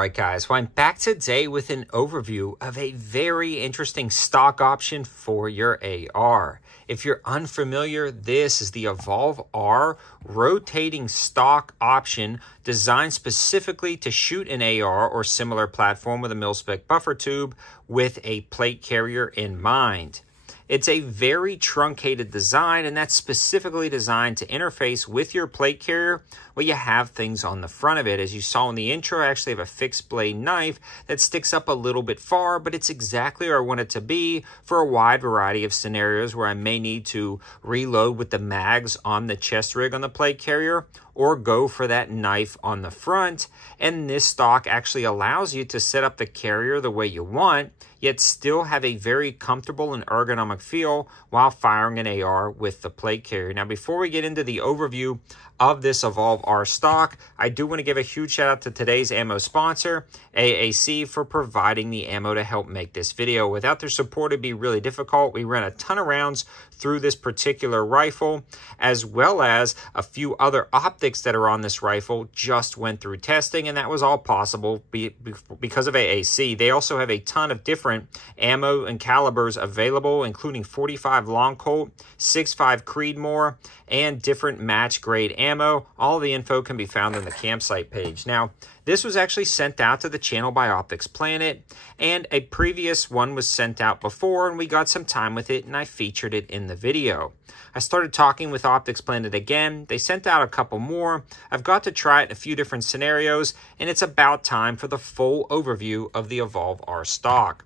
Alright guys, well I'm back today with an overview of a very interesting stock option for your AR. If you're unfamiliar, this is the EvolvR rotating stock option designed specifically to shoot an AR or similar platform with a mil-spec buffer tube with a plate carrier in mind. It's a very truncated design, and that's specifically designed to interface with your plate carrier where you have things on the front of it. As you saw in the intro, I actually have a fixed blade knife that sticks up a little bit far, but it's exactly where I want it to be for a wide variety of scenarios where I may need to reload with the mags on the chest rig on the plate carrier or go for that knife on the front. And this stock actually allows you to set up the carrier the way you want, yet still have a very comfortable and ergonomic feel while firing an AR with the plate carrier. Now, before we get into the overview of this EvolvR stock, I do want to give a huge shout out to today's ammo sponsor, AAC, for providing the ammo to help make this video. Without their support, it'd be really difficult. We ran a ton of rounds through this particular rifle, as well as a few other optics that are on this rifle just went through testing, and that was all possible because of AAC. They also have a ton of different ammo and calibers available, including 45 long Colt, 6.5 Creedmoor, and different match grade ammo. All the info can be found on the campsite page. Now, this was actually sent out to the channel by Optics Planet, and a previous one was sent out before, and we got some time with it, and I featured it in the video. I started talking with Optics Planet again. They sent out a couple more. I've got to try it in a few different scenarios, and it's about time for the full overview of the EvolvR stock.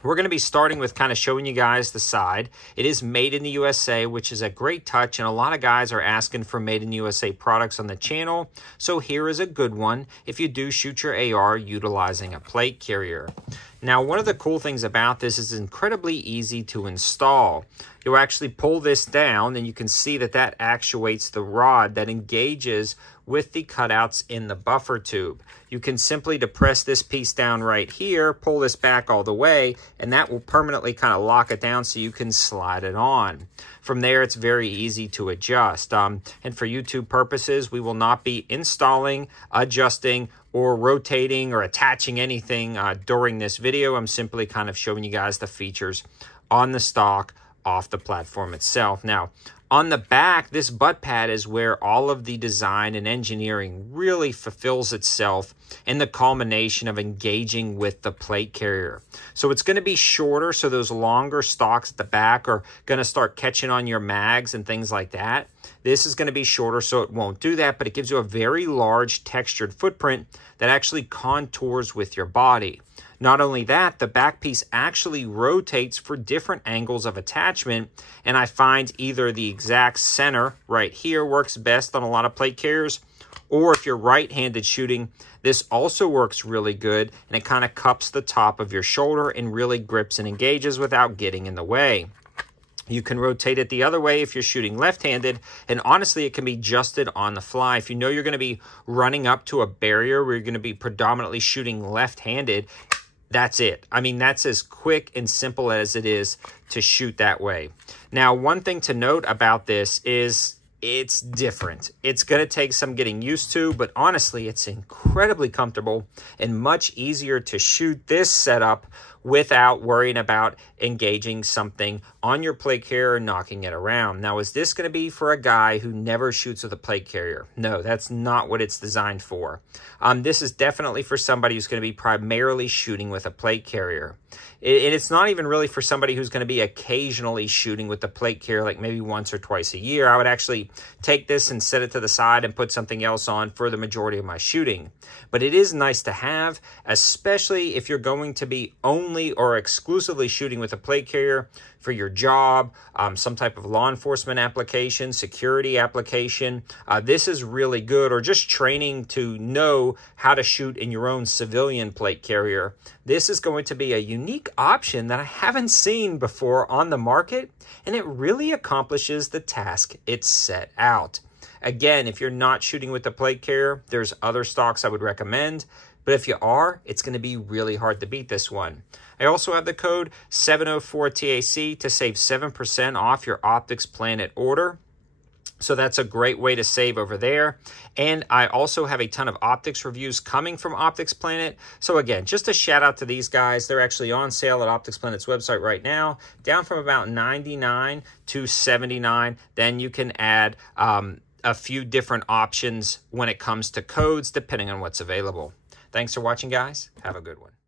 We're going to be starting with kind of showing you guys the side. It is made in the USA, which is a great touch, and a lot of guys are asking for made in USA products on the channel. So here is a good one if you do shoot your AR utilizing a plate carrier. Now, one of the cool things about this is incredibly easy to install. You'll actually pull this down, and you can see that that actuates the rod that engages with the cutouts in the buffer tube. You can simply depress this piece down right here, pull this back all the way, and that will permanently kind of lock it down so you can slide it on. From there, it's very easy to adjust. And for YouTube purposes, we will not be installing, adjusting, or rotating or attaching anything during this video. I'm simply kind of showing you guys the features on the stock off the platform itself. Now, on the back, this butt pad is where all of the design and engineering really fulfills itself in the culmination of engaging with the plate carrier. So it's going to be shorter, so those longer stocks at the back are going to start catching on your mags and things like that. This is going to be shorter, so it won't do that, but it gives you a very large textured footprint that actually contours with your body. Not only that, the back piece actually rotates for different angles of attachment, and I find either the exact center right here works best on a lot of plate carriers, or if you're right-handed shooting, this also works really good, and it kind of cups the top of your shoulder and really grips and engages without getting in the way. You can rotate it the other way if you're shooting left-handed, and honestly, it can be adjusted on the fly. If you know you're going to be running up to a barrier where you're going to be predominantly shooting left-handed, that's it. I mean, that's as quick and simple as it is to shoot that way. Now, one thing to note about this is it's different. It's going to take some getting used to, but honestly, it's incredibly comfortable and much easier to shoot this setup without worrying about engaging something on your plate carrier and knocking it around. Now, is this going to be for a guy who never shoots with a plate carrier? No, that's not what it's designed for. This is definitely for somebody who's going to be primarily shooting with a plate carrier. And it's not even really for somebody who's going to be occasionally shooting with the plate carrier, like maybe once or twice a year. I would actually take this and set it to the side and put something else on for the majority of my shooting. But it is nice to have, especially if you're going to be only or exclusively shooting with a plate carrier for your job, some type of law enforcement application, security application. This is really good, or just training to know how to shoot in your own civilian plate carrier. This is going to be a unique option that I haven't seen before on the market, and it really accomplishes the task it's set out. Again, if you're not shooting with the plate carrier, there's other stocks I would recommend, but if you are, it's going to be really hard to beat this one. I also have the code 704TAC to save 7% off your Optics Planet order. So that's a great way to save over there. And I also have a ton of optics reviews coming from Optics Planet. So again, just a shout out to these guys. They're actually on sale at Optics Planet's website right now, down from about $99 to $79. Then you can add a few different options when it comes to codes, depending on what's available. Thanks for watching, guys. Have a good one.